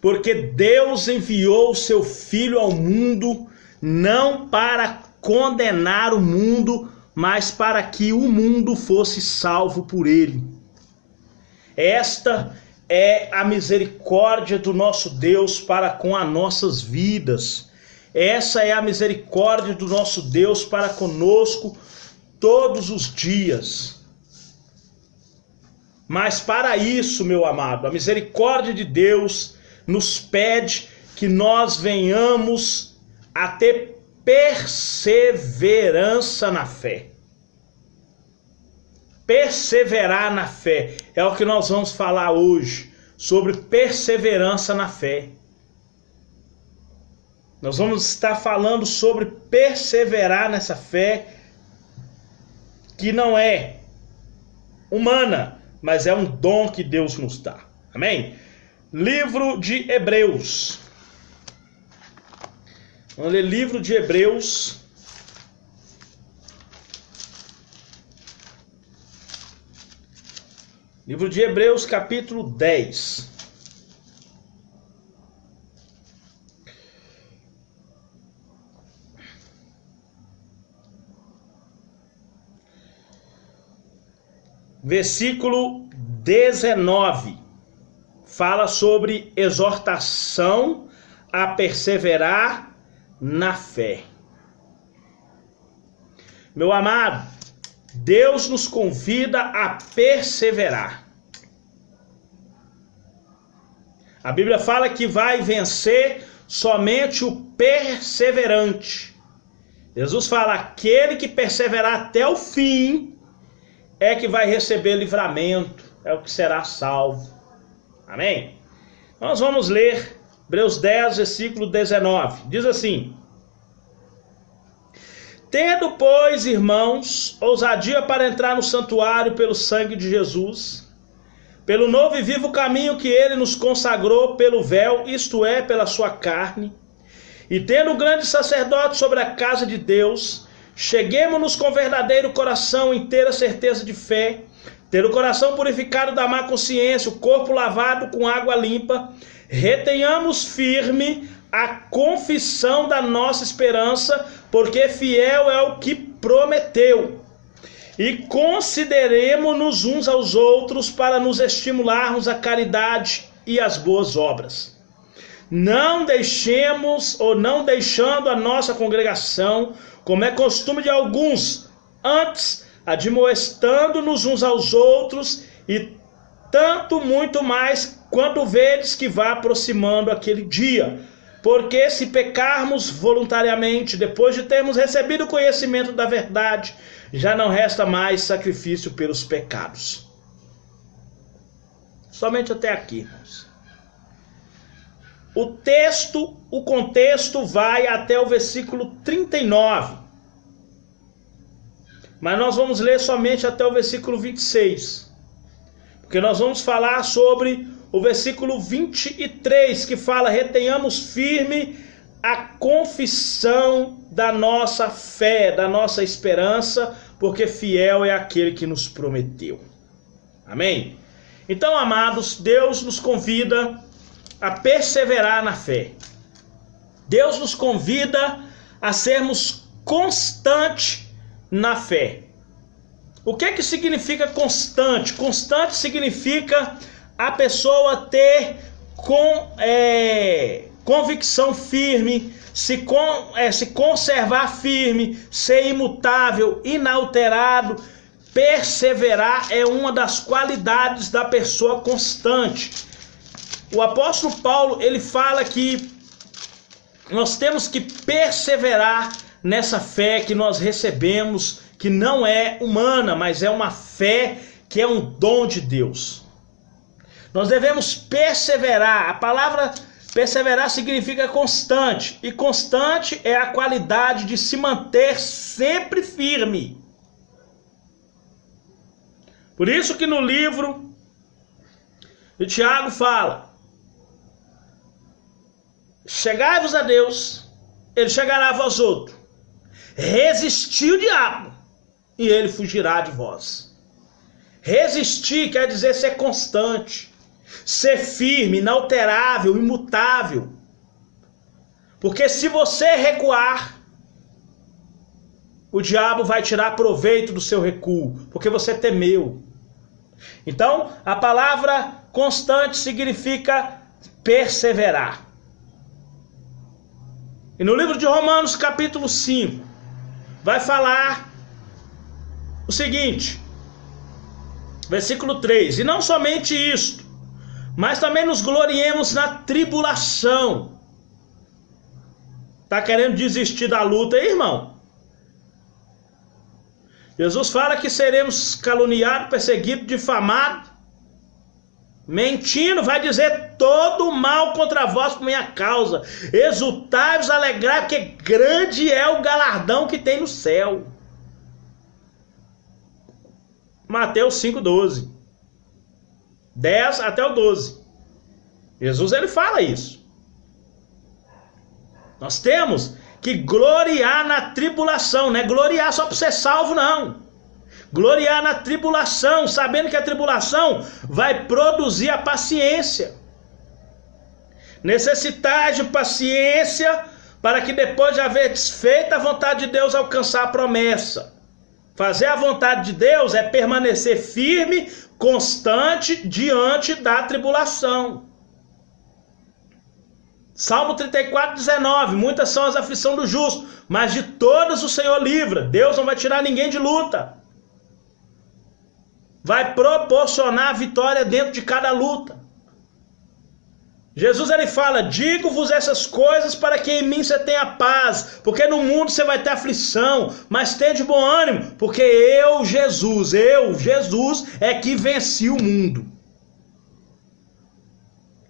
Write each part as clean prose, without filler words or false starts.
porque Deus enviou o seu Filho ao mundo não para condenar o mundo, mas para que o mundo fosse salvo por ele. Esta é a misericórdia do nosso Deus para com as nossas vidas. Essa é a misericórdia do nosso Deus para conosco todos os dias. Mas para isso, meu amado, a misericórdia de Deus nos pede que nós venhamos a ter perseverança na fé. Perseverar na fé é o que nós vamos falar hoje, sobre perseverança na fé. Nós vamos estar falando sobre perseverar nessa fé que não é humana, mas é um dom que Deus nos dá. Amém? Livro de Hebreus. Vamos ler livro de Hebreus. Livro de Hebreus, capítulo 10. Versículo 19. Fala sobre exortação a perseverar na fé. Meu amado, Deus nos convida a perseverar. A Bíblia fala que vai vencer somente o perseverante. Jesus fala: aquele que perseverar até o fim é que vai receber livramento, é o que será salvo. Amém? Nós vamos ler Hebreus 10, versículo 19. Diz assim: tendo, pois, irmãos, ousadia para entrar no santuário pelo sangue de Jesus, pelo novo e vivo caminho que ele nos consagrou pelo véu, isto é, pela sua carne, e tendo um grande sacerdote sobre a casa de Deus, cheguemo-nos com verdadeiro coração, inteira certeza de fé, ter o coração purificado da má consciência, o corpo lavado com água limpa, retenhamos firme a confissão da nossa esperança, porque fiel é o que prometeu. E consideremo-nos uns aos outros para nos estimularmos à caridade e às boas obras. Não deixemos ou não deixando a nossa congregação, como é costume de alguns, antes admoestando-nos uns aos outros, e tanto muito mais quando vedes que vá aproximando aquele dia. Porque se pecarmos voluntariamente, depois de termos recebido o conhecimento da verdade, já não resta mais sacrifício pelos pecados. Somente até aqui, irmãos. O contexto vai até o versículo 39. Mas nós vamos ler somente até o versículo 26. Porque nós vamos falar sobre o versículo 23, que fala: retenhamos firme a confissão da nossa fé, da nossa esperança, porque fiel é aquele que nos prometeu. Amém? Então, amados, Deus nos convida a perseverar na fé. Deus nos convida a sermos constantes na fé. O que significa constante? Constante significa a pessoa ter convicção firme, se conservar firme, ser imutável, inalterado. Perseverar é uma das qualidades da pessoa constante. O apóstolo Paulo, ele fala que nós temos que perseverar nessa fé que nós recebemos, que não é humana, mas é uma fé que é um dom de Deus. Nós devemos perseverar. A palavra perseverar significa constante, e constante é a qualidade de se manter sempre firme. Por isso que no livro de Tiago fala: chegai-vos a Deus, ele chegará a vós outros. Resistir o diabo, e ele fugirá de vós. Resistir quer dizer ser constante. ser firme, inalterável, imutável. Porque se você recuar, o diabo vai tirar proveito do seu recuo, porque você temeu. Então, a palavra constante significa perseverar. E no livro de Romanos, capítulo 5, vai falar o seguinte, versículo 3: e não somente isto, mas também nos gloriemos na tribulação. Está querendo desistir da luta aí, irmão? Jesus fala que seremos caluniados, perseguidos, difamados, mentindo, vai dizer todo mal contra vós por minha causa. Exultai-vos, alegrai, porque grande é o galardão que tem no céu. Mateus 5:12. 10 até o 12. Jesus, ele fala isso. Nós temos que gloriar na tribulação, não é gloriar só para ser salvo, não. Gloriar na tribulação, sabendo que a tribulação vai produzir a paciência. Necessitar de paciência para que depois de haver desfeita a vontade de Deus alcançar a promessa. Fazer a vontade de Deus é permanecer firme, constante diante da tribulação. Salmo 34:19, muitas são as aflições do justo, mas de todas o Senhor livra. Deus não vai tirar ninguém de luta. Vai proporcionar vitória dentro de cada luta. Jesus, ele fala: digo-vos essas coisas para que em mim você tenha paz, porque no mundo você vai ter aflição, mas tenha de bom ânimo, porque eu, Jesus, é que venci o mundo.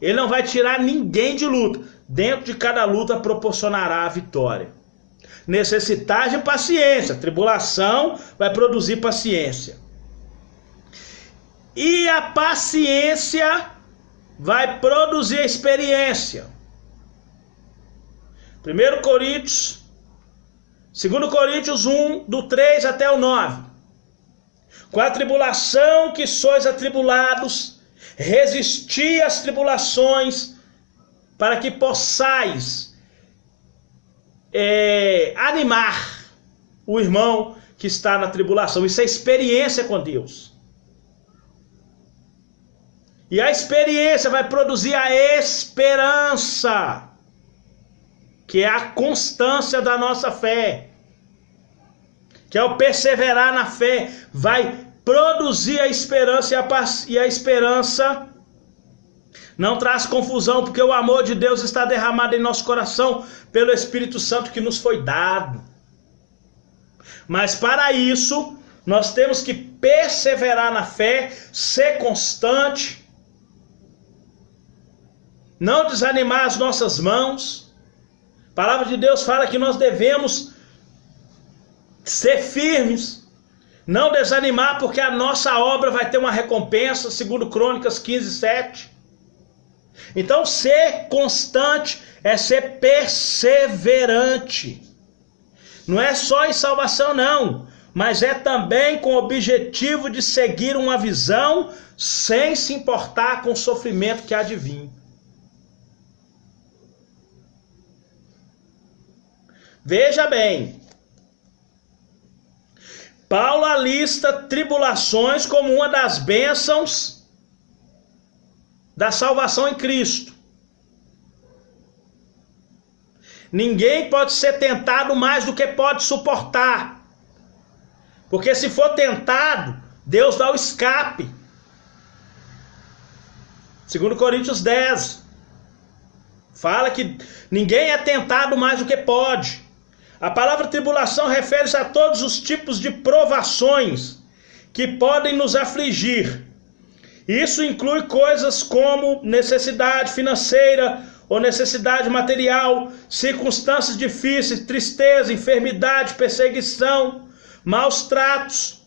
Ele não vai tirar ninguém de luta. Dentro de cada luta proporcionará a vitória. Necessitar de paciência. Tribulação vai produzir paciência. E a paciência vai produzir a experiência. 1 Coríntios, 2 Coríntios 1, do 3 até o 9. Com a tribulação que sois atribulados, resisti às tribulações, para que possais animar o irmão que está na tribulação. Isso é experiência com Deus. E a experiência vai produzir a esperança, que é a constância da nossa fé, que é o perseverar na fé, vai produzir a esperança, e a esperança não traz confusão, porque o amor de Deus está derramado em nosso coração pelo Espírito Santo que nos foi dado. Mas para isso, nós temos que perseverar na fé, ser constante, não desanimar as nossas mãos. A palavra de Deus fala que nós devemos ser firmes, não desanimar, porque a nossa obra vai ter uma recompensa, segundo Crônicas 15:7. Então, ser constante é ser perseverante. Não é só em salvação, não, mas é também com o objetivo de seguir uma visão sem se importar com o sofrimento que há de vir. Veja bem, Paulo alista tribulações como uma das bênçãos da salvação em Cristo. Ninguém pode ser tentado mais do que pode suportar. Porque se for tentado, Deus dá o escape. 2 Coríntios 10 fala que ninguém é tentado mais do que pode. A palavra tribulação refere-se a todos os tipos de provações que podem nos afligir. Isso inclui coisas como necessidade financeira ou necessidade material, circunstâncias difíceis, tristeza, enfermidade, perseguição, maus tratos,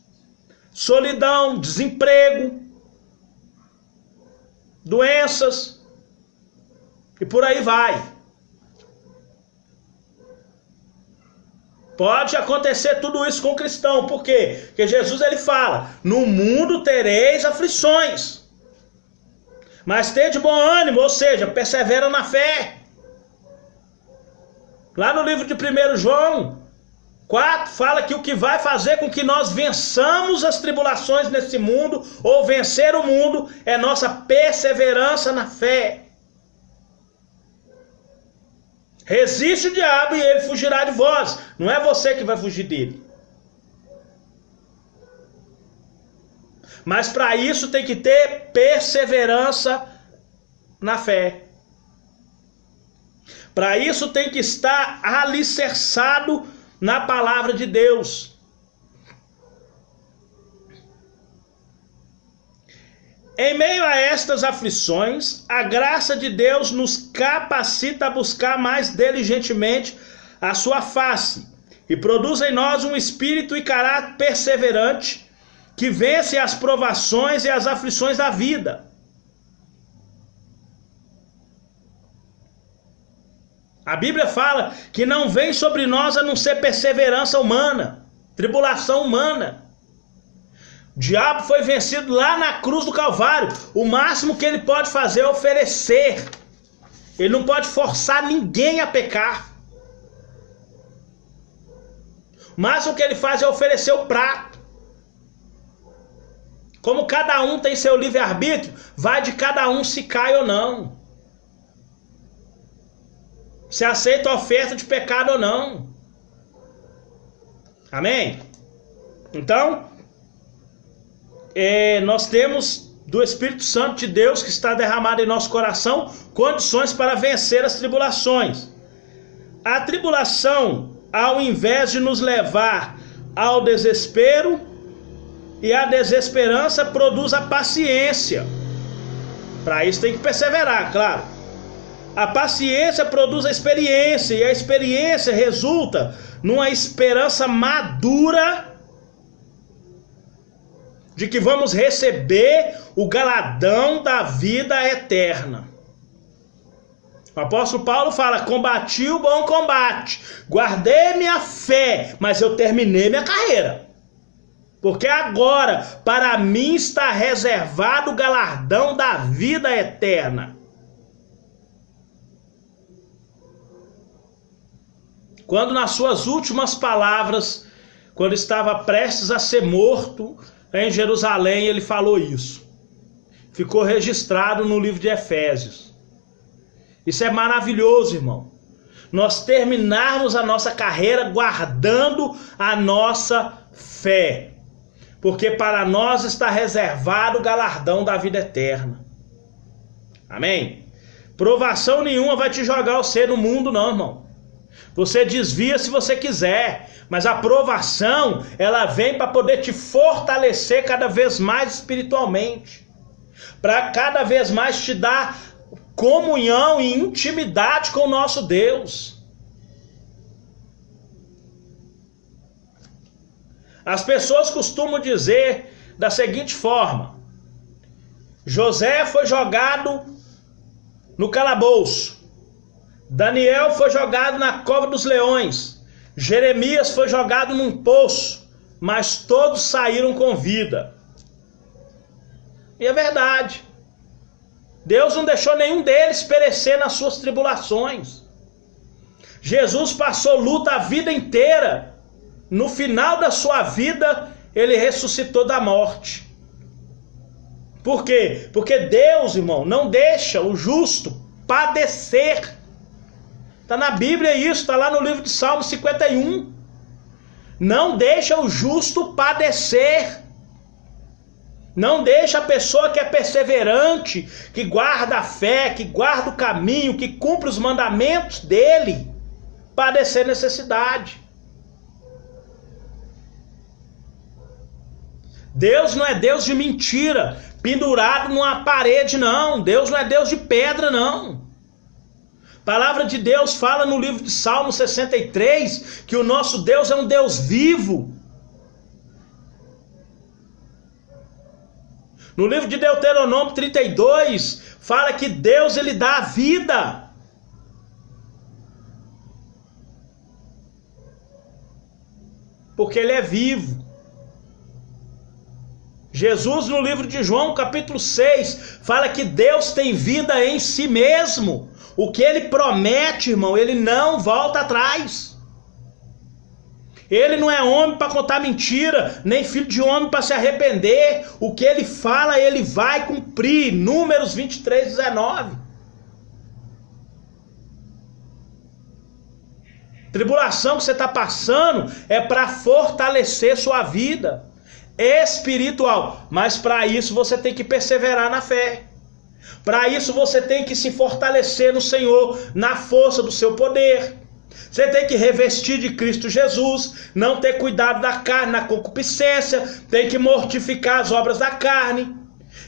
solidão, desemprego, doenças e por aí vai. Pode acontecer tudo isso com o cristão. Por quê? Porque Jesus, ele fala: no mundo tereis aflições. Mas tende bom ânimo, ou seja, persevera na fé. Lá no livro de 1 João 4, fala que o que vai fazer com que nós vençamos as tribulações nesse mundo, ou vencer o mundo, é nossa perseverança na fé. Resiste o diabo e ele fugirá de vós. Não é você que vai fugir dele. Mas para isso tem que ter perseverança na fé. Para isso tem que estar alicerçado na palavra de Deus. Em meio a estas aflições, a graça de Deus nos capacita a buscar mais diligentemente a sua face e produz em nós um espírito e caráter perseverante que vence as provações e as aflições da vida. A Bíblia fala que não vem sobre nós a não ser perseverança humana, tribulação humana. O diabo foi vencido lá na cruz do Calvário. O máximo que ele pode fazer é oferecer. Ele não pode forçar ninguém a pecar. O máximo que ele faz é oferecer o prato. Como cada um tem seu livre-arbítrio, vai de cada um se cai ou não. Se aceita a oferta de pecado ou não. Amém? Então, nós temos do Espírito Santo de Deus que está derramado em nosso coração condições para vencer as tribulações. A tribulação, ao invés de nos levar ao desespero, e a desesperança produz a paciência. Para isso tem que perseverar, claro. A paciência produz a experiência, e a experiência resulta numa esperança madura de que vamos receber o galardão da vida eterna. O apóstolo Paulo fala: combati o bom combate, guardei minha fé, mas eu terminei minha carreira. Porque agora, para mim, está reservado o galardão da vida eterna. Quando nas suas últimas palavras, quando estava prestes a ser morto em Jerusalém, ele falou isso. Ficou registrado no livro de Efésios. Isso é maravilhoso, irmão. Nós terminarmos a nossa carreira guardando a nossa fé. Porque para nós está reservado o galardão da vida eterna. Amém? Provação nenhuma vai te jogar você no mundo, não, irmão. Você desvia se você quiser, mas a provação, ela vem para poder te fortalecer cada vez mais espiritualmente, para cada vez mais te dar comunhão e intimidade com o nosso Deus. As pessoas costumam dizer da seguinte forma: José foi jogado no calabouço, Daniel foi jogado na cova dos leões, Jeremias foi jogado num poço, mas todos saíram com vida. E é verdade. Deus não deixou nenhum deles perecer nas suas tribulações. Jesus passou luta a vida inteira. No final da sua vida, ele ressuscitou da morte. Por quê? Porque Deus, irmão, não deixa o justo padecer. Está na Bíblia isso, está lá no livro de Salmo 51. Não deixa o justo padecer. Não deixa a pessoa que é perseverante, que guarda a fé, que guarda o caminho, que cumpre os mandamentos dele, padecer necessidade. Deus não é Deus de mentira, pendurado numa parede, não. Deus não é Deus de pedra, não. A palavra de Deus fala no livro de Salmo 63 que o nosso Deus é um Deus vivo. No livro de Deuteronômio 32 fala que Deus, ele dá a vida. Porque ele é vivo. Jesus, no livro de João, capítulo 6, fala que Deus tem vida em si mesmo. O que ele promete, irmão, ele não volta atrás. Ele não é homem para contar mentira, nem filho de homem para se arrepender. O que ele fala, ele vai cumprir. Números 23, 19. Tribulação que você está passando é para fortalecer sua vida espiritual. Mas para isso você tem que perseverar na fé. Para isso você tem que se fortalecer no Senhor, na força do seu poder. Você tem que revestir de Cristo Jesus, não ter cuidado da carne, na concupiscência, tem que mortificar as obras da carne,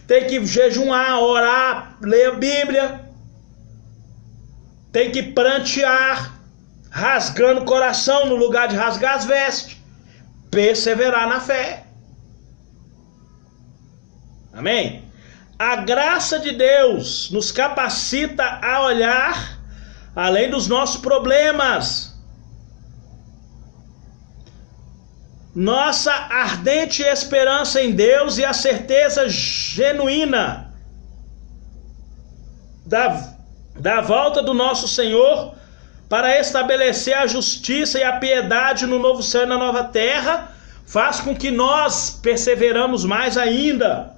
tem que jejuar, orar, ler a Bíblia, tem que prantear, rasgando o coração no lugar de rasgar as vestes, perseverar na fé. Amém? A graça de Deus nos capacita a olhar além dos nossos problemas. Nossa ardente esperança em Deus e a certeza genuína da volta do nosso Senhor para estabelecer a justiça e a piedade no novo céu e na nova terra faz com que nós perseveramos mais ainda.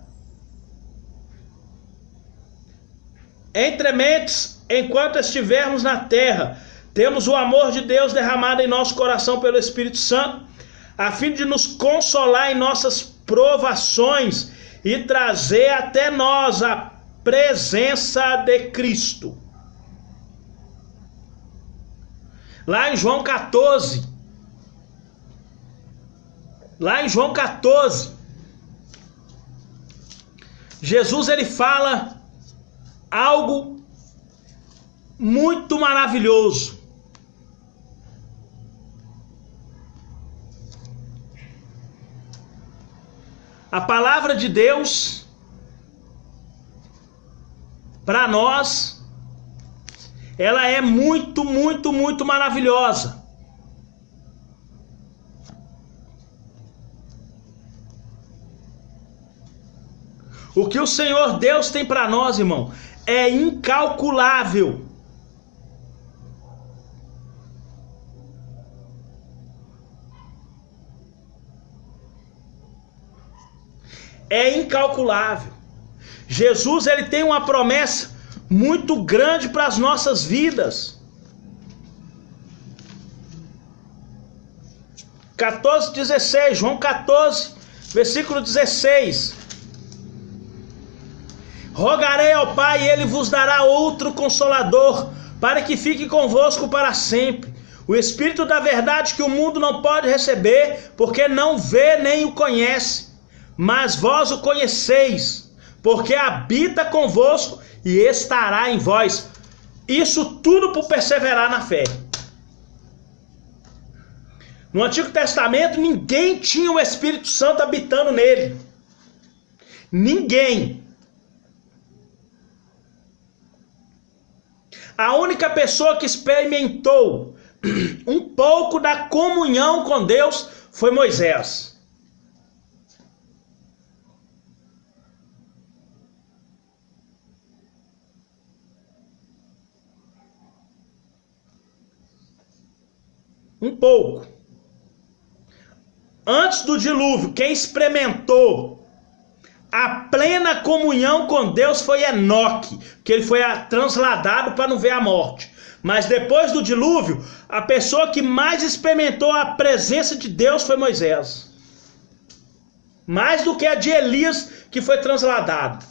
Entre mentes, enquanto estivermos na terra, temos o amor de Deus derramado em nosso coração pelo Espírito Santo, a fim de nos consolar em nossas provações e trazer até nós a presença de Cristo. Lá em João 14, Jesus ele fala algo muito maravilhoso. A palavra de Deus para nós, ela é muito maravilhosa. O que o Senhor Deus tem para nós, irmão, é incalculável. É incalculável. Jesus ele tem uma promessa muito grande para as nossas vidas. 14:16, João 14, versículo 16. Rogarei ao Pai e ele vos dará outro consolador, para que fique convosco para sempre. O Espírito da verdade que o mundo não pode receber, porque não vê nem o conhece. Mas vós o conheceis, porque habita convosco e estará em vós. Isso tudo por perseverar na fé. No Antigo Testamento, ninguém tinha o Espírito Santo habitando nele. Ninguém. A única pessoa que experimentou um pouco da comunhão com Deus foi Moisés. Um pouco. Antes do dilúvio, quem experimentou a plena comunhão com Deus foi Enoque, que ele foi transladado para não ver a morte. Mas depois do dilúvio, a pessoa que mais experimentou a presença de Deus foi Moisés. Mais do que a de Elias, que foi transladado.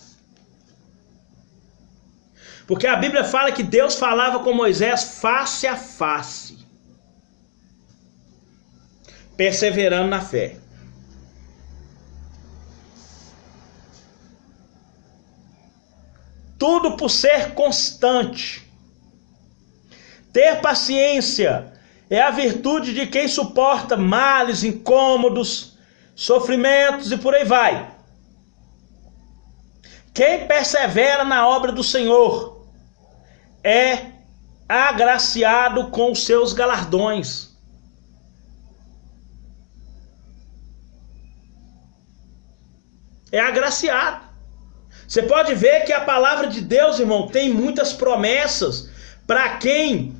Porque a Bíblia fala que Deus falava com Moisés face a face, perseverando na fé. Tudo por ser constante. Ter paciência é a virtude de quem suporta males, incômodos, sofrimentos e por aí vai. Quem persevera na obra do Senhor é agraciado com os seus galardões. é agraciado. Você pode ver que a palavra de Deus, irmão, tem muitas promessas para quem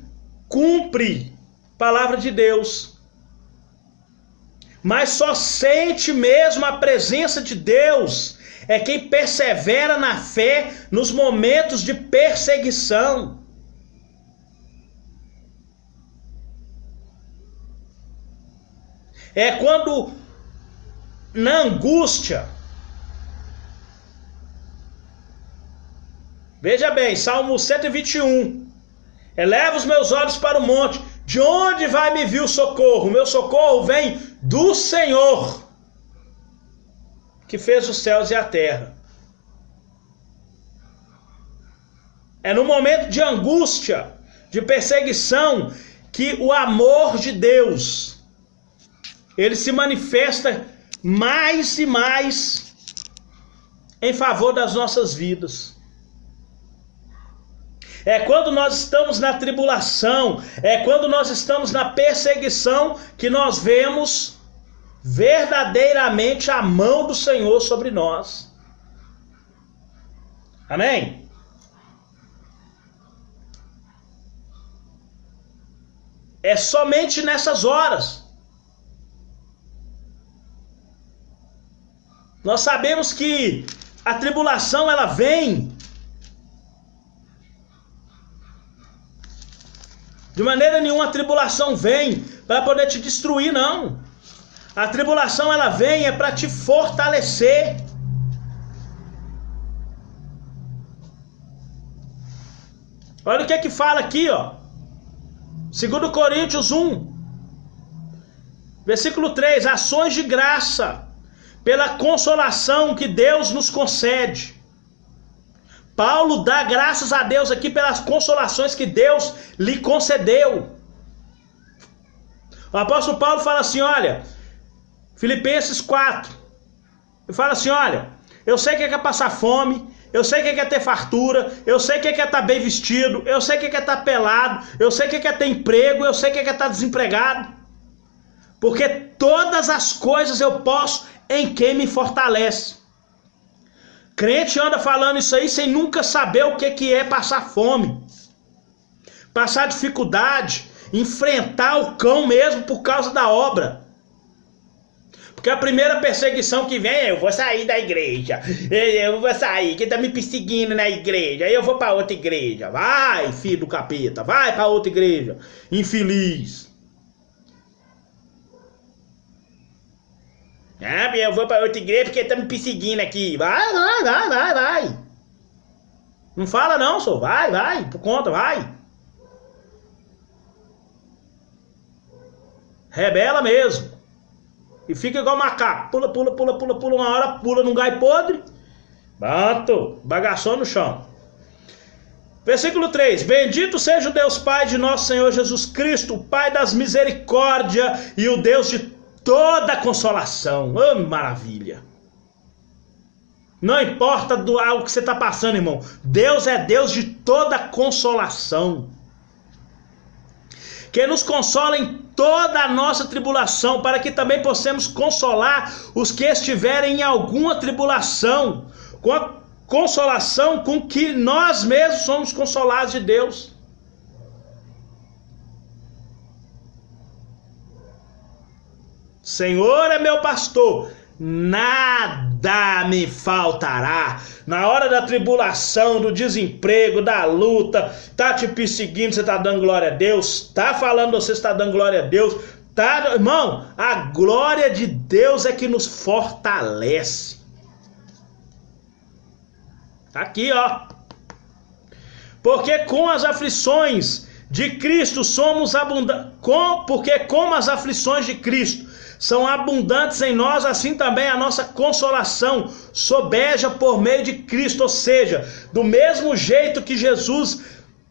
cumpre a palavra de Deus. Mas só sente mesmo a presença de Deus é quem persevera na fé nos momentos de perseguição. É quando na angústia. Veja bem, Salmo 121. Eleva os meus olhos para o monte. De onde vai me vir o socorro? O meu socorro vem do Senhor, que fez os céus e a terra. É no momento de angústia, de perseguição, que o amor de Deus, ele se manifesta mais e mais em favor das nossas vidas. É quando nós estamos na tribulação, é quando nós estamos na perseguição, que nós vemos verdadeiramente a mão do Senhor sobre nós. Amém? É somente nessas horas. Nós sabemos que a tribulação ela vem de maneira nenhuma. A tribulação vem para poder te destruir, não. A tribulação ela vem é para te fortalecer. Olha o que é que fala aqui, ó. 2 Coríntios 1, versículo 3, ações de graça pela consolação que Deus nos concede. Paulo dá graças a Deus aqui pelas consolações que Deus lhe concedeu. O apóstolo Paulo fala assim, olha, Filipenses 4, ele fala assim, olha, eu sei que é passar fome, eu sei que é ter fartura, eu sei que é estar bem vestido, eu sei que é estar pelado, eu sei que é ter emprego, eu sei que é estar desempregado, porque todas as coisas eu posso em quem me fortalece. Crente anda falando isso aí sem nunca saber o que é passar fome, passar dificuldade, enfrentar o cão mesmo por causa da obra. Porque a primeira perseguição que vem é: eu vou sair da igreja, eu vou sair, quem tá me perseguindo na igreja, aí eu vou para outra igreja. Vai, filho do capeta, vai para outra igreja, infeliz. Ah, eu vou para outra igreja porque tá me perseguindo aqui. Vai. Não fala não, senhor. Vai, por conta, vai. Rebela mesmo. E fica igual macaco. Pula, uma hora pula num gai podre. Bato, bagaçou no chão. Versículo 3. Bendito seja o Deus Pai de nosso Senhor Jesus Cristo, o Pai das misericórdias e o Deus de toda consolação. Oh, maravilha. Não importa do algo que você está passando, irmão. Deus é Deus de toda consolação. Que nos consola em toda a nossa tribulação, para que também possamos consolar os que estiverem em alguma tribulação, com a consolação com que nós mesmos somos consolados de Deus. Senhor é meu pastor, nada me faltará. Na hora da tribulação, do desemprego, da luta, tá te perseguindo, você tá dando glória a Deus, tá falando, você está dando glória a Deus, tá, irmão, a glória de Deus é que nos fortalece. Tá aqui, ó. Porque com as aflições de Cristo somos abundantes, porque como as aflições de Cristo são abundantes em nós, assim também a nossa consolação sobeja por meio de Cristo. Ou seja, do mesmo jeito que Jesus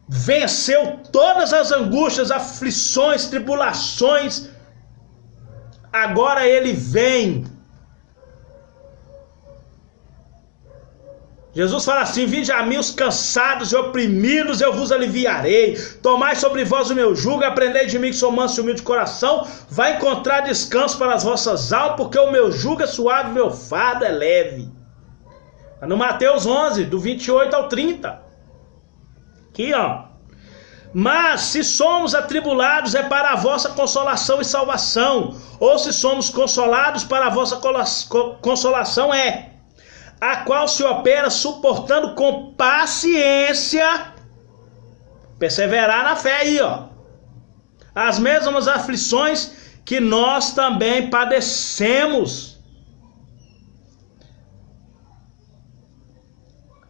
venceu todas as angústias, aflições, tribulações, agora ele vem. Jesus fala assim: vinde a mim os cansados e oprimidos, eu vos aliviarei. Tomai sobre vós o meu jugo, aprendei de mim que sou manso e humilde de coração. Vai encontrar descanso para as vossas almas, porque o meu jugo é suave e o meu fardo é leve. No Mateus 11, do 28 ao 30. Aqui, ó. Mas se somos atribulados é para a vossa consolação e salvação, ou se somos consolados para a vossa consolação é, a qual se opera suportando com paciência, perseverar na fé aí, ó, as mesmas aflições que nós também padecemos.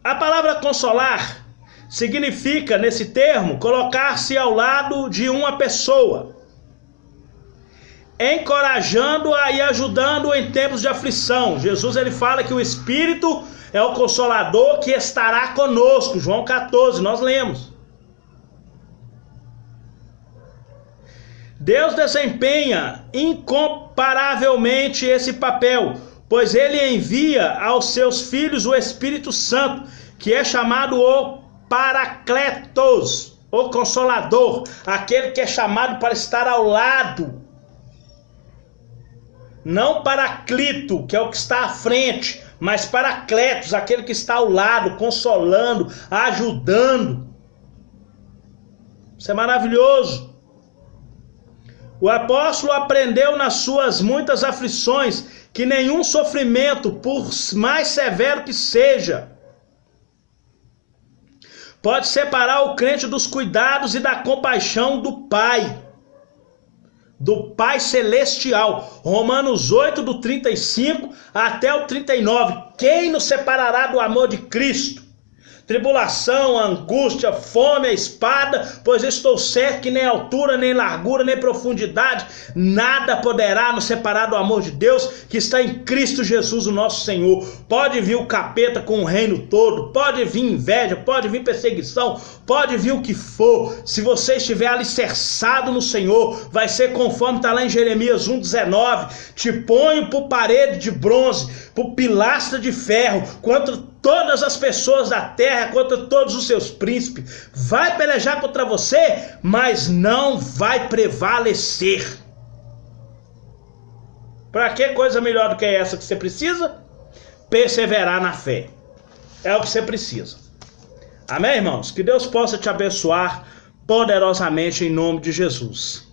A palavra consolar significa, nesse termo, colocar-se ao lado de uma pessoa, encorajando-a e ajudando-a em tempos de aflição. Jesus ele fala que o Espírito é o Consolador que estará conosco. João 14, nós lemos. Deus desempenha incomparavelmente esse papel, pois ele envia aos seus filhos o Espírito Santo, que é chamado o Paracletos, o Consolador, aquele que é chamado para estar ao lado. Não Paraclito, que é o que está à frente, mas Paracletos, aquele que está ao lado, consolando, ajudando. Isso é maravilhoso. O apóstolo aprendeu nas suas muitas aflições que nenhum sofrimento, por mais severo que seja, pode separar o crente dos cuidados e da compaixão do Pai Celestial. Romanos 8, do 35 até o 39. Quem nos separará do amor de Cristo? Tribulação, angústia, fome, a espada, pois estou certo que nem altura, nem largura, nem profundidade, nada poderá nos separar do amor de Deus que está em Cristo Jesus, o nosso Senhor. Pode vir o capeta com o reino todo, pode vir inveja, pode vir perseguição, pode vir o que for. Se você estiver alicerçado no Senhor, vai ser conforme está lá em Jeremias 1,19: te ponho por parede de bronze, por pilastra de ferro, contra todas as pessoas da terra, contra todos os seus príncipes. Vai pelejar contra você, mas não vai prevalecer. Para que coisa melhor do que essa que você precisa? Perseverar na fé. É o que você precisa. Amém, irmãos? Que Deus possa te abençoar poderosamente em nome de Jesus.